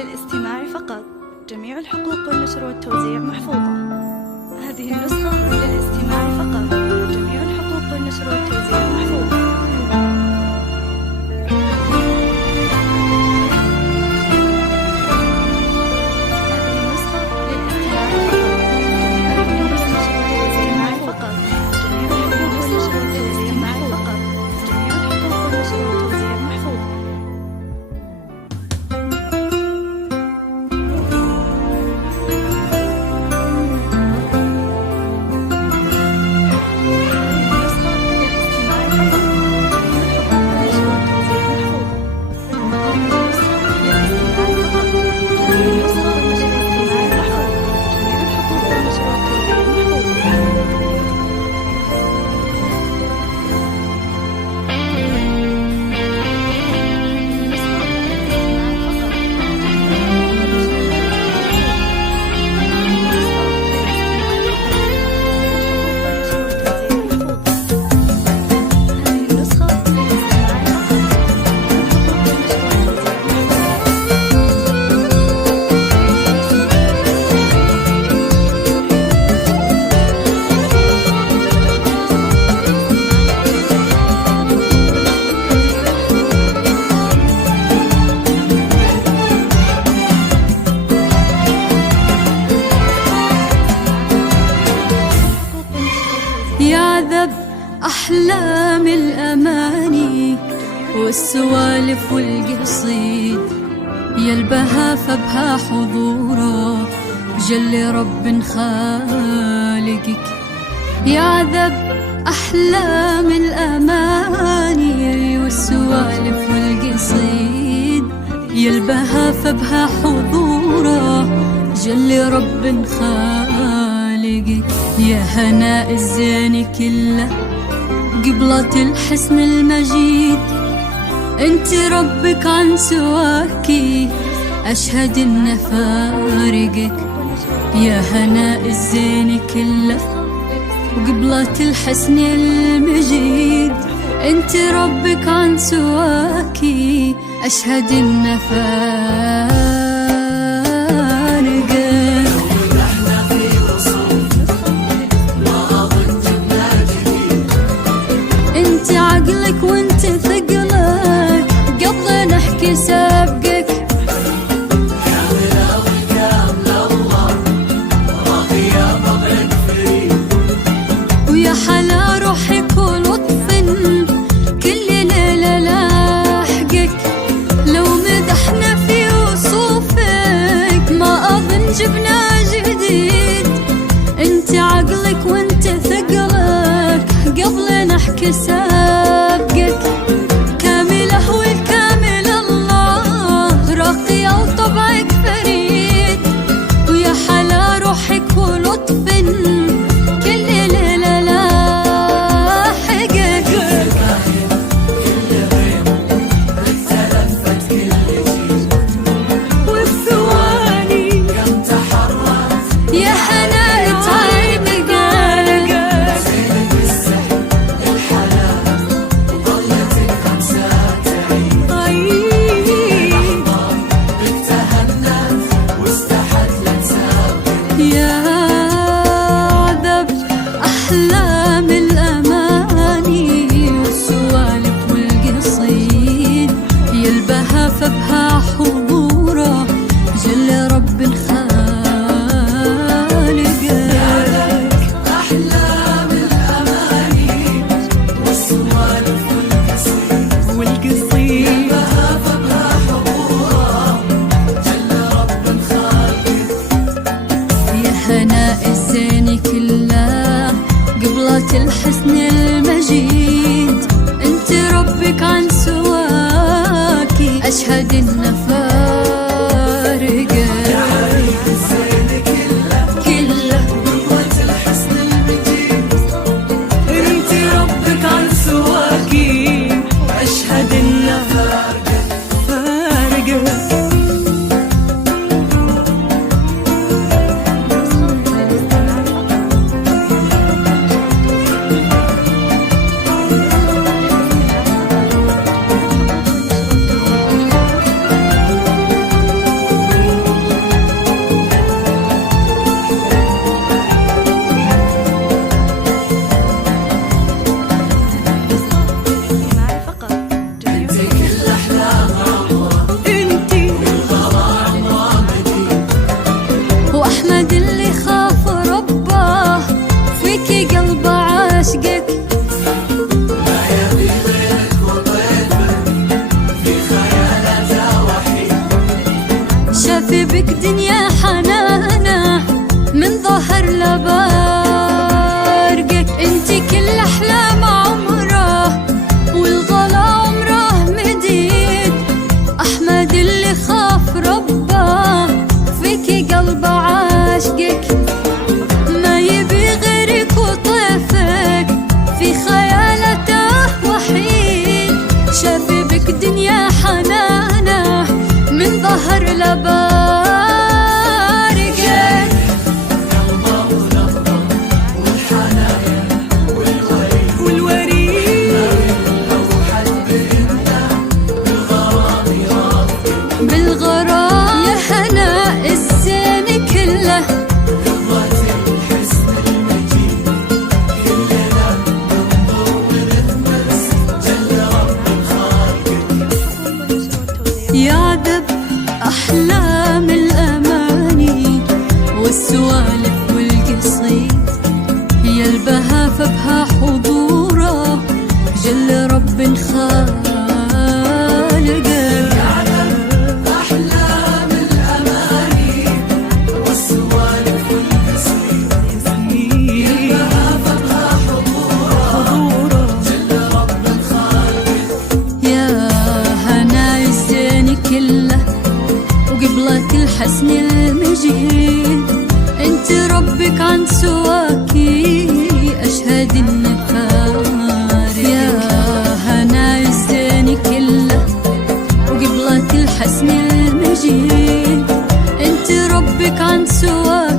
للاستماع فقط. جميع الحقوق والنشر والتوزيع محفوظة. هذه النسخة للاستماع فقط. جميع الحقوق والنشر والتوزيع محفوظة. يعذب أحلام الأماني والسوالف والقصيد، يلبها فبها حضوره جل رب خالقك. يعذب أحلام الأماني والسوالف والقصيد، يلبها فبها حضوره جل رب خالقك. يا هناء الزين كله قبلة الحسن المجيد، انت ربك عن سواكي أشهد إن فارقك. يا هناء الزين كله وقبلة الحسن المجيد، انت ربك عن سواكي أشهد إن فارقك. انت عقلك وانت ثقلك قبل نحكي سابقك. كاملة والكاملة الله راضية طبعك فريد، ويا حلا روحك ولطف كل ليلة لاحقك. لو مدحنا في وصوفك ما أظن جبنا جديد. انت عقلك وانت ثقلك قبل نحكي سابقك. كاملة والكامل الله راقية وطبعك فريد، ويا حلا روحك ولطف كل ليلة لاحقك. كل غيم اختلفت كل جيل، والثواني كم تحرت يا هناء تعيب قالك. زينك السحر الحلال ظلتك خمسة تعيد. لحظة بك تهنت واستحلت سابقك. يا عذب أحلام الأماني والسوالف والقصيد، يلبها فبها حضوره جل رب خالقك. أحلام الأماني والسوالف والقصيد، يلبها فبها حضورها جل رب خالقك. يا هناء الزين كله قبلة الحسن المجيد، انت ربك عن سواكي أشهد إن فارقك. عليك الزين كله قوة الحسن المجيد، انت ربك عن سواكي أشهد إن فارقك. كلها بارقة. بالغرام يا هناء الزين كله يعذب أحلام الأماني والسوالف والقصيد، هي البهافة بها حضوره جل رب خالق. يعلم أحلام الأماني والسوالف والقصيد، البهافة بها حضوره جل رب خالق. يا هناء الزين كله وقبلة الحسن المجيد، انت ربك عن سواكي اشهد انك فارق. يا هناء الزين كله وقبلة الحسن المجيد، انت ربك عن سواكي